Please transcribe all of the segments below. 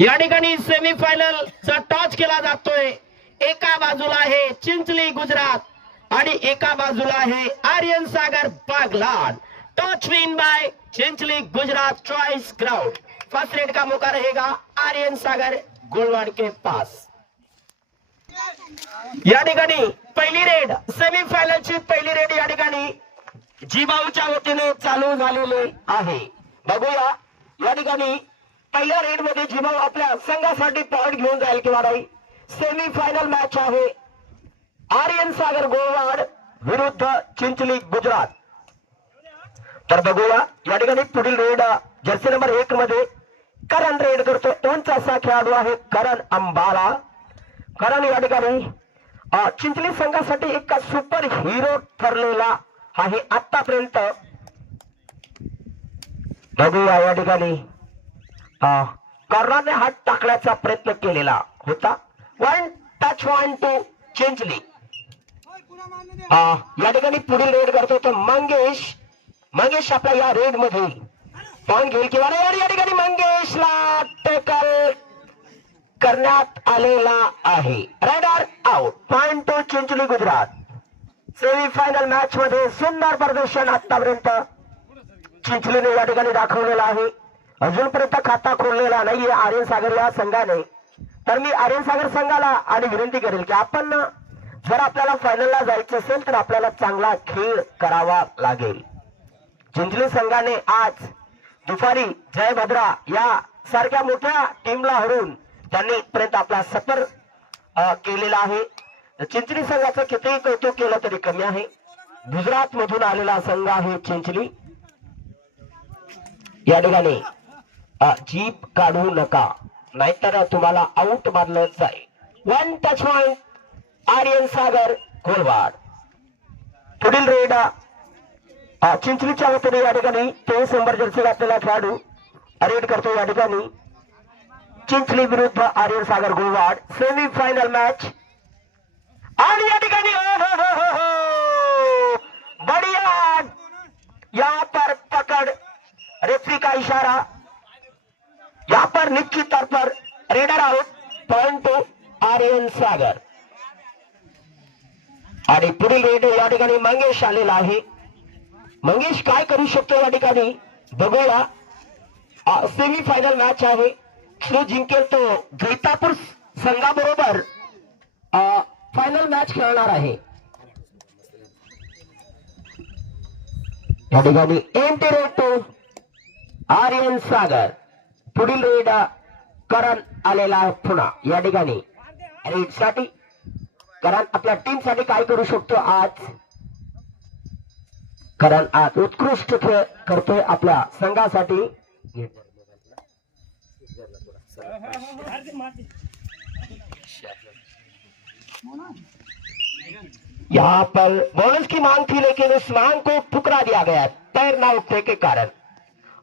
या ठिकाणी सेमीफायनल चा टॉस केला जातोय। एका बाजूला आहे चिंचली गुजरात आणि एका बाजूला आहे Aryan Sagar Baglan. Toss win by Chinchli Gujarat choice ground. First raid का मौका रहेगा आर्यन सागर गोलवाड़ के पास। या ठिकाणी पहिली रेड सेमीफायनलची पहिली रेड या ठिकाणी जीबाऊच्या वतीने चालू झालेली आहे। बघूया या ठिकाणी पहिल्या रेड मध्ये जीबाऊ आपल्या संघासाठी पॉइंट घेऊन जाईल किंवा नाही। सेमीफायनल मॅच आहे आर्यन सागर गोलवाड विरुद्ध चिंचली गुजरात। तर बघूया या ठिकाणी पुढील रेड जर्सी नंबर 1 मध्ये करण रेड करतो। उंच असा खेळाडू आहे करण अंबाला। करण या ठिकाणी चिंचली संघासाठी एक सुपर हिरो ठरलेला आहे आतापर्यंत। बघूया या ठिकाणी कर्णाने हात टाकण्याचा प्रयत्न केलेला होता। 1 टच 1 टू चिंचली। या ठिकाणी पुढील रेड करतो तो मंगेश आपल्या या रेड मध्ये पॉइंट घेईल किंवा नाही। या ठिकाणी मंगेशला टॅकल करण्यात आलेला आहे। Raider out. Point to Chinchli Gujarat. Semifinal match मध्ये सुंदर प्रदर्शन आतापर्यंत चिंचलीने या ठिकाणी दाखवलेला आहे। अजूनपर्यंत खाता खोललेला नाहीये आर्यन सागर या संघाने। तर मी आर्यन सागर संघाला आणि विनंती करेल की आपण जर आपल्याला फायनलला जायचं असेल तर आपल्याला चांगला खेळ करावा लागेल। चिंचली संघाने आज दुपारी जयभद्रा या सारख्या मोठ्या टीमला हरवून त्यांनी इथपर्यंत आपला सफर केलेला आहे। चिंचली संघाचं कितीही कौतुक केलं तरी कमी आहे। गुजरात मधून आलेला संघ आहे चिंचली। या ठिकाणी जीप काढू नका नाहीतर तुम्हाला आउट मारलं जाईल। 1 टच पॉइंट आर्यन सागर गोलवाड। पुढील रेड चिंचलीच्या वतीने या ठिकाणी 23 नंबर जर्सी घातलेला खेळाडू रेड करतो। या ठिकाणी चिंचली विरुद्ध आर्यन सागर गोलवाड सेमीफायनल मॅच। आणि या ठिकाणी बढ़िया यहाँ पर पकड़ रेफरी का इशारा। यहाँ पर निश्चित तौर पर raider out. Point to Aryan Sagar. आणि पुढील रेड या ठिकाणी मंगेश आलेला आहे। मंगेश काय करू शकतो या ठिकाणी बघूया। सेमीफायनल मॅच आहे। जो जिंकेल तो जैतापूर संघाबरोबर फायनल मॅच खेळणार आहे। या ठिकाणी एंट्री रेड टू आर्यन सागर। पुढील रेड करण आलेला आहे पुन्हा या ठिकाणी रेड साठी। करण आपल्या टीम साठी काय करू शकतो आज। करण आज उत्कृष्ट खेळ करतोय आपल्या संघासाठी। यहाँ पर बोनस की मांग थी लेकिन उस मांग को ठुकरा दिया गया पैर ना उठने के कारण।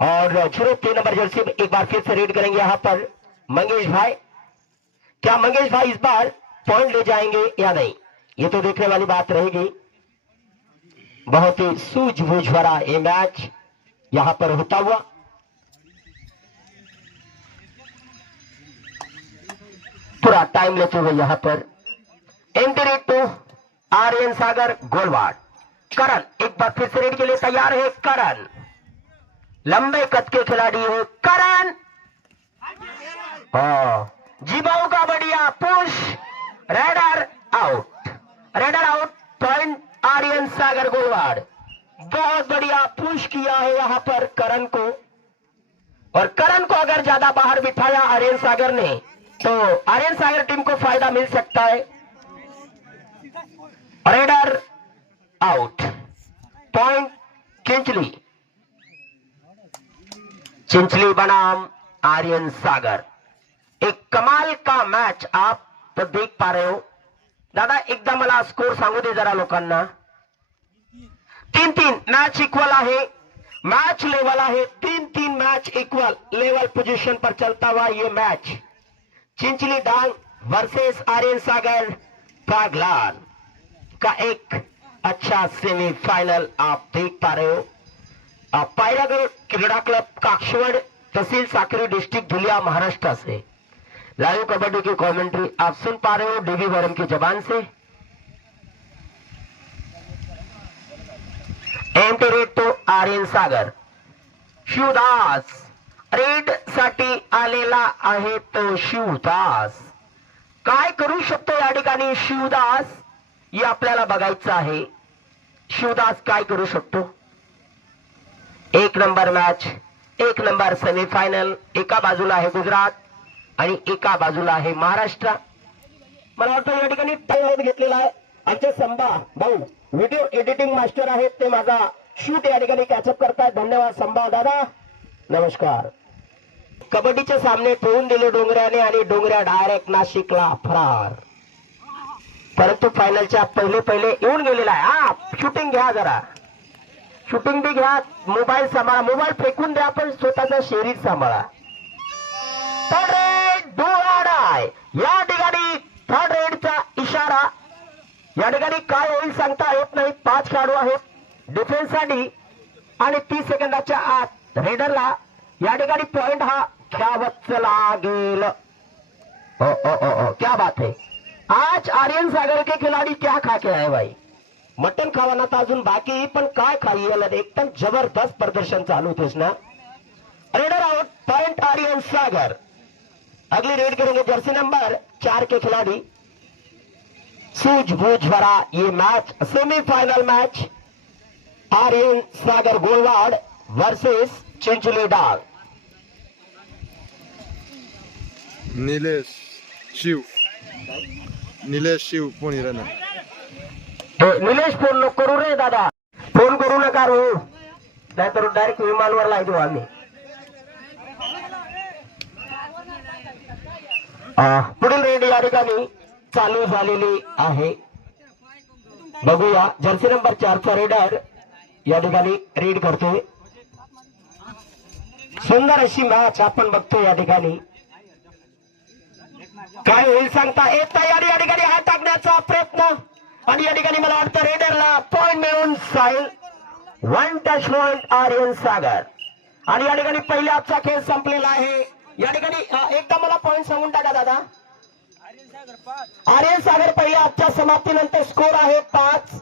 और 03 नंबर जर्सी एक बार फिर से रेड करेंगे यहाँ पर मंगेश भाई। क्या मंगेश भाई इस बार पॉइंट ले जाएंगे या नहीं ये तो देखने वाली बात रहेगी। बहुत ही सूझबूझ भरा ये मैच यहाँ पर होता हुआ। पूरा टाइम लेते हुए यहाँ पर एंट्री टू आर्यन सागर गोलवाड। करण एक बार फिर से रेड के लिए तैयार है। करण लंबे कद के खिलाड़ी है करण। जीबाऊ का बढ़िया push. Raider out. Raider out. Point Aryan Sagar Golwad. बहुत बढ़िया पुश किया है यहाँ पर करण को। और करण को अगर ज्यादा बाहर बिठाया आर्यन सागर ने तो आर्यन सागर टीम को फायदा मिल सकता है। Raider out. Point Chinchli. Chinchli बनाम आर्यन सागर। एक कमाल का मैच आप तो देख पा रहे हो। दादा एकदा मला स्कोर सांगू दे जरा लोकांना। 3-3 मैच इक्वल आहे। मैच लेवल आहे। 3-3 मैच इक्वल लेवल पोजीशन पर चलता हुआ ये मैच चिंचली डांग वर्सेस आर्यन सागर बागलान का एक अच्छा सेमीफाइनल आप देख पा रहे हो। पायरागड क्रीडा क्लब काक्षवड तहसील साक्री डिस्ट्रिक्ट धुलिया महाराष्ट्र से लाइव कबड्डी की कमेंट्री आप सुन पा रहे हो डीवी बरम की जबान से। एंटी रेड तो आर्यन सागर, शिवदास रेड साठी आलेला आहे तो शिवदास। काय करू शकतो या ठिकाणी शिवदास, हे आपल्याला बघायचं आहे। शिवदास काय करू शकतो। 1 नंबर मॅच, 1 नंबर सेमीफायनल। एका बाजूला आहे गुजरात आणि एका बाजूला आहे महाराष्ट्र। मला वाटतं या ठिकाणी टाइम घेतलेला आहे आमचे संभा भाऊ, व्हिडिओ एडिटिंग मास्टर आहेत, ते माझा शूट या ठिकाणी कॅचअप करतायत। धन्यवाद संभा दादा, नमस्कार। कबड्डीचे सामने ठेवून दिले डोंगऱ्याने आणि डोंगऱ्या डायरेक्ट नाशिकला फरार, परंतु फायनलच्या पहिले येऊन गेलेला आहे। हा शूटिंग घ्या, जरा शूटिंग बी घ्या, मोबाईल सांभाळा, मोबाईल फेकून द्या, पण स्वतःचा शरीर सांभाळा। थर्ड रेड डोळाडाय, या ठिकाणी थर्ड रेडचा इशारा। या ठिकाणी काय होईल सांगता येत नाही। 5 खेळाडू आहेत डिफेन्ससाठी आणि 30 सेकंदाच्या आत रेडरला या ठिकाणी पॉइंट हा घ्यावाच लागेल। क्या बात है, आज आर्यन सागर के खिलाड़ी क्या खा के आए भाई। मटन खावाना था अजून बाकी, पण काय खाई एकदम जबरदस्त प्रदर्शन चालू थे ना। रेडर आउट, पॉइंट आर्यन सागर। अगली रेड करेंगे जर्सी नंबर 4 के खिलाड़ी। सूझबूझ भरा ये match, semifinal match, Aryan Sagar Golwad versus Chinchli डाग। निलेश शिव फोन इराना। निलेश फोन नको करू रे दादा, फोन करू नका रो, नाहीतर डायरेक्ट विमानवर लावतो आम्ही। पुढील रेड या ठिकाणी चालू झालेली आहे। बघूया जर्सी नंबर 4चा रेडर या ठिकाणी रेड करतोय। सुंदर अशी मॅच आपण बघतो या ठिकाणी। काय होईल सांगता येत नाही। या ठिकाणी हात टाकण्याचा प्रयत्न आणि या ठिकाणी मला वाटतं रेडरला पॉइंट मिळून जाईल। 1 टच पॉइंट आर्यन सागर। आणि या ठिकाणी पहिल्या आजचा खेळ संपलेला आहे। या ठिकाणी एकदा मला पॉइंट सांगून टाका दादा। आर्यन सागर पहिल्या आजच्या समाप्तीनंतर स्कोर आहे 5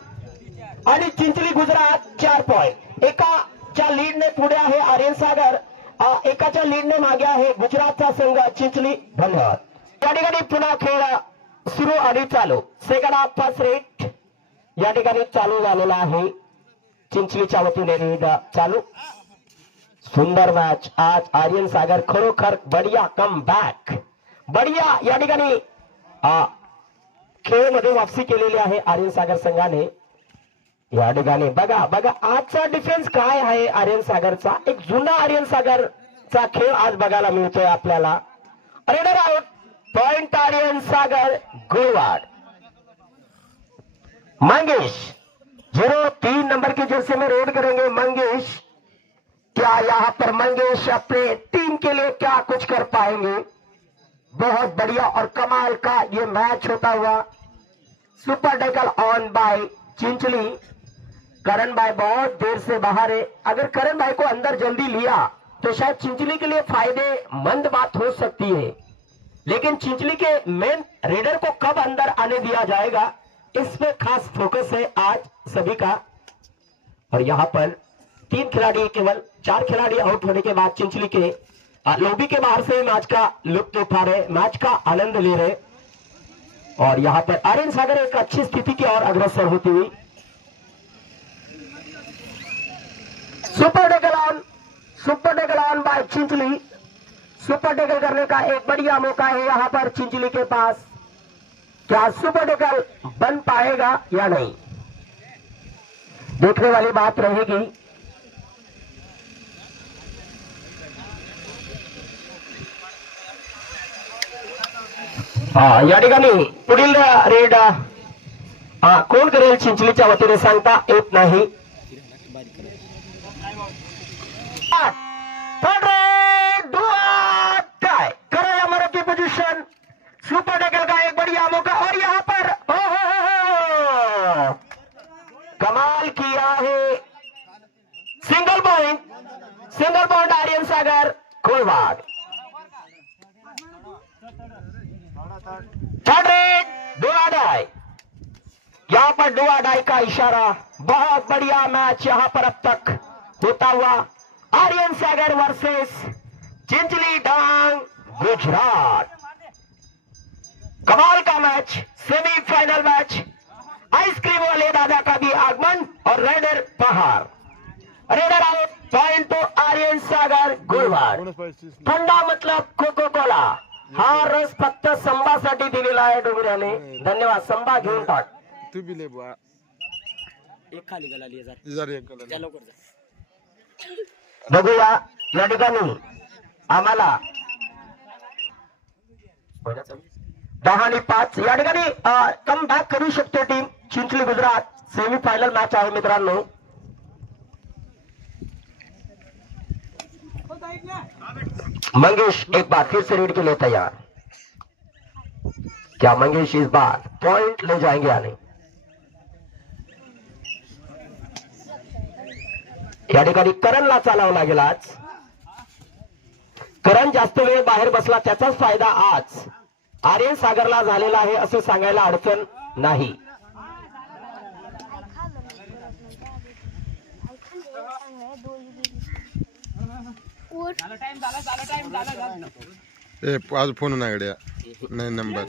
आणि चिंचली गुजरात 4 पॉइंट। एकाच्या लीडने पुढे आहे आर्यन सागर, एकाच्या लीडने मागे आहे गुजरातचा संघ चिंचली। धन्यवाद। या ठिकाणी पुन्हा खेळ सुरू आणि चालू। सेकंड हाफ फर्स्ट रेट या ठिकाणी चालू झालेला आहे। चिंचलीच्या वतीने रेड चालू। सुंदर मॅच आज आर्यन सागर खरोखर बढिया कम बॅक, बढिया या ठिकाणी खेळमध्ये वापसी केलेली आहे आर्यन सागर संघाने। या ठिकाणी बघा बघा आजचा डिफेन्स काय आहे आर्यन सागरचा। एक जुना आर्यन सागरचा खेळ आज बघायला मिळतोय आपल्याला। Raider out, point Aryan Sagar Golwad. Mangesh 03 number की जर्सी में रेड करेंगे मंगेश। क्या यहां पर मंगेश अपने टीम के लिए क्या कुछ कर पाएंगे। बहुत बढ़िया और कमाल का ये मैच होता हुआ। Super tackle on by Chinchli. Karan भाई बहुत देर से बाहर है, अगर करण भाई को अंदर जल्दी लिया तो शायद चिंचली के लिए फायदेमंद बात हो सकती है, लेकिन चिंचली के मेन रेडर को कब अंदर आने दिया जाएगा इसमें खास फोकस है आज सभी का। और यहां पर 3 खिलाड़ी, केवल 4 खिलाड़ी आउट होने के बाद चिंचली के लॉबी के बाहर से मैच का लुत्फ उठा रहे, मैच का आनंद ले रहे। और यहां पर आर्यन सागर एक अच्छी स्थिति की ओर अग्रसर होती हुई। Super tackle on by Chinchli. Super tackle करने का एक बढ़िया मौका है यहां पर चिंचली के पास। क्या सुपर टैकल बन पाएगा या नहीं, देखने वाली बात रहेगी। या ठिकाणी पुढील रेड कोण करेल चिंचलीच्या वतीने सांगता येत नाही। करो या मरो की पोजीशन। सुपर टैकल का एक बढ़िया मौका और यहां पर कमाल किया है। Single point Aryan Sagar Golwad. Third red डुआडाई, यहाँ पर डुआडाई का इशारा। बहुत बढ़िया मैच यहाँ पर अब तक होता हुआ। आर्यन सागर वर्सेस चिंचली डांग गुजरात, कमाल का मैच, सेमीफाइनल मैच। आइसक्रीम वाले दादा का भी आगमन और रेडर पहाड़। रेडर आउट, पॉइंट तो आर्यन सागर गुलवाड। थंडा मतलब कोको कोला, हा रस फक्त संभासाठी दिलेला आहे डोंगऱ्याने। धन्यवाद, संभा घेऊन टाक। तू बी ले बुवा. एक खाली गला लिया जा जर एक कलर. त्या लवकर जा. बघूया या ठिकाणी आम्हाला 10-5 या ठिकाणी कम बॅक करू शकते team Chinchli Gujarat. Semifinal match आहे मित्रांनो। मंगेश एक बार फिर से रीड के लिए तैयार। क्या मंगेश इस बार पॉइंट ले जाएंगे या नहीं? या ठिकाणी करणला चालावं लागेल आज। करण जास्त वेळ बाहेर बसला त्याचाच फायदा आज आर्यन सागरला झालेला आहे असे सांगायला अडचण नाही। ए आज फोन नाही गड्या. नाही नंबर.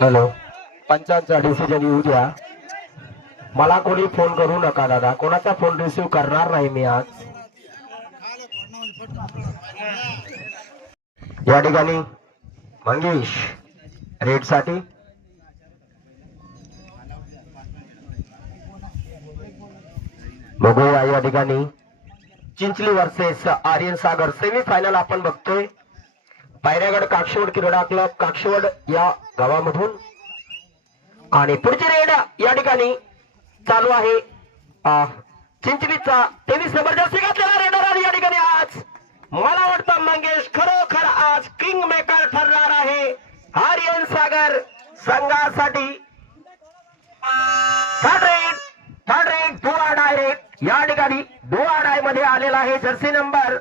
हॅलो, पंचांचा डिसिजन येऊ द्या। मला कोणी फोन करू नका दादा, कोणाचा फोन रिसीव्ह करणार नाही मी आज। या ठिकाणी मंगेश रेड साठी बघूया। या ठिकाणी चिंचली वर्सेस आर्यन सागर सेमीफायनल आपण बघतोय। पायऱ्यागड काक्षवड क्रीडा क्लब काक्षवड या गावामधून। आणि पुढची रेड या ठिकाणी चालू आहे चिंचलीचा 23 जबरदस्ती घातलेला रेडर। आणि या ठिकाणी आज मला वाटतं मंगेश खरोखर आज किंग मेकर ठरणार आहे आर्यन सागर संघासाठी। थर्ड रेड डुआडाई रेड या ठिकाणी डुआडाई मध्ये आलेला आहे जर्सी नंबर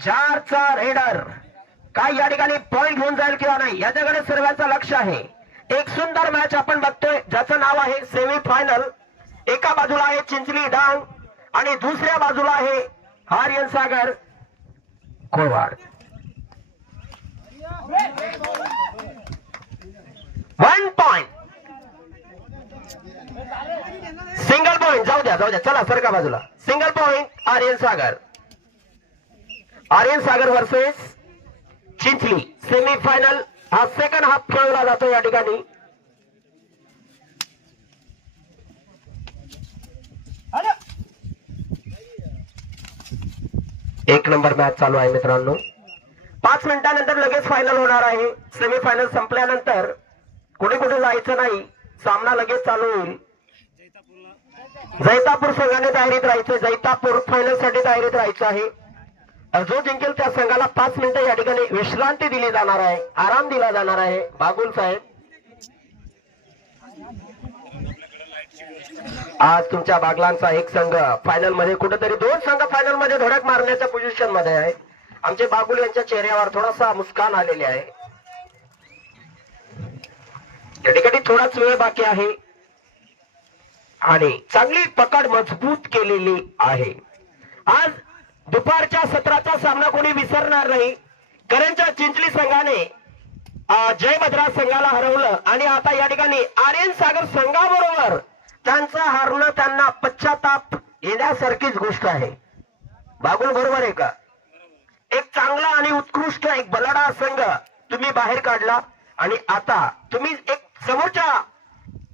4 चा रेडर। काय या ठिकाणी पॉइंट घेऊन जाईल किंवा नाही याच्याकडे सर्वांचं लक्ष आहे। एक सुंदर मॅच आपण बघतोय ज्याचं नाव आहे सेमीफायनल। एका बाजूला आहे चिंचली डांग आणि दुसऱ्या बाजूला आहे आर्यन सागर कोळवाड। 1 पॉइंट, सिंगल पॉइंट। जाऊ द्या चला सरका बाजूला। सिंगल पॉइंट आर्यन सागर वर्सेस चिंचली सेमीफायनल। हा सेकंड हाफ खेळला जातो या ठिकाणी। एक नंबर मॅच चालू आहे मित्रांनो। 5 मिनिटांनंतर लगेच फायनल होणार आहे। सेमीफायनल संपल्यानंतर कुठे कुठे जायचं नाही, सामना लगेच चालू होईल। जैतापूर संघाने तयारीत राहायचं, जैतापूर फायनल साठी तयारीत राहायचं आहे। जो जिंकेल त्या संघाला 5 मिनिटं या ठिकाणी विश्रांती दिली जाणार आहे, आराम दिला जाणार आहे। बागुल साहेब आज तुमच्या बागलांचा एक संघ फायनल मध्ये, कुठेतरी 2 संघ फायनल मध्ये धडक मारण्याच्या पोझिशन मध्ये आहे। आमचे बागुल यांच्या चेहऱ्यावर थोडासा मुस्कान आलेली आहे। या ठिकाणी थोडाच वेळ बाकी आहे आणि चांगली पकड मजबूत केलेली आहे। आज दुपारच्या सत्राचा सामना कोणी विसरणार नाही। करणच्या चिंचली संघाने जय मद्रास संघाला हरवलं आणि आता या ठिकाणी आर्यन सागर संघाबरोबर त्यांचं हारणं त्यांना पश्चाताप येण्यासारखीच गोष्ट आहे। बागुल बरोबर आहे का? एक चांगला आणि उत्कृष्ट एक बलाढ्य संघ तुम्ही बाहेर काढला आणि आता तुम्ही एक समोरच्या,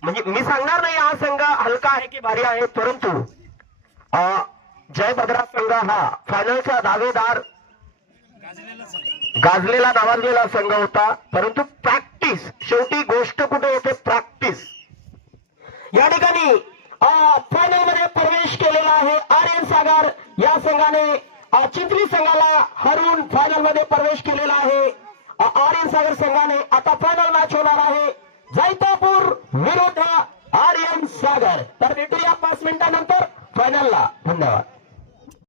म्हणजे मी सांगणार नाही हा संघ हलका आहे की भारी आहे, परंतु जय मद्रास संघ हा फायनलचा दावेदार गाजलेला नावाजलेला संघ होता, परंतु प्रॅक्टिस शेवटी गोष्ट कुठे होते, प्रॅक्टिस। या ठिकाणी फायनल मध्ये प्रवेश केलेला आहे आर्यन सागर या संघाने चिंचली संघाला हरून फायनल मध्ये प्रवेश केलेला आहे। आर्यन सागर संघाने आता फायनल मॅच होणार आहे जैतापूर विरुद्ध आर्यन सागर। तर भेटूया 5 मिनिटांनंतर फायनलला। धन्यवाद।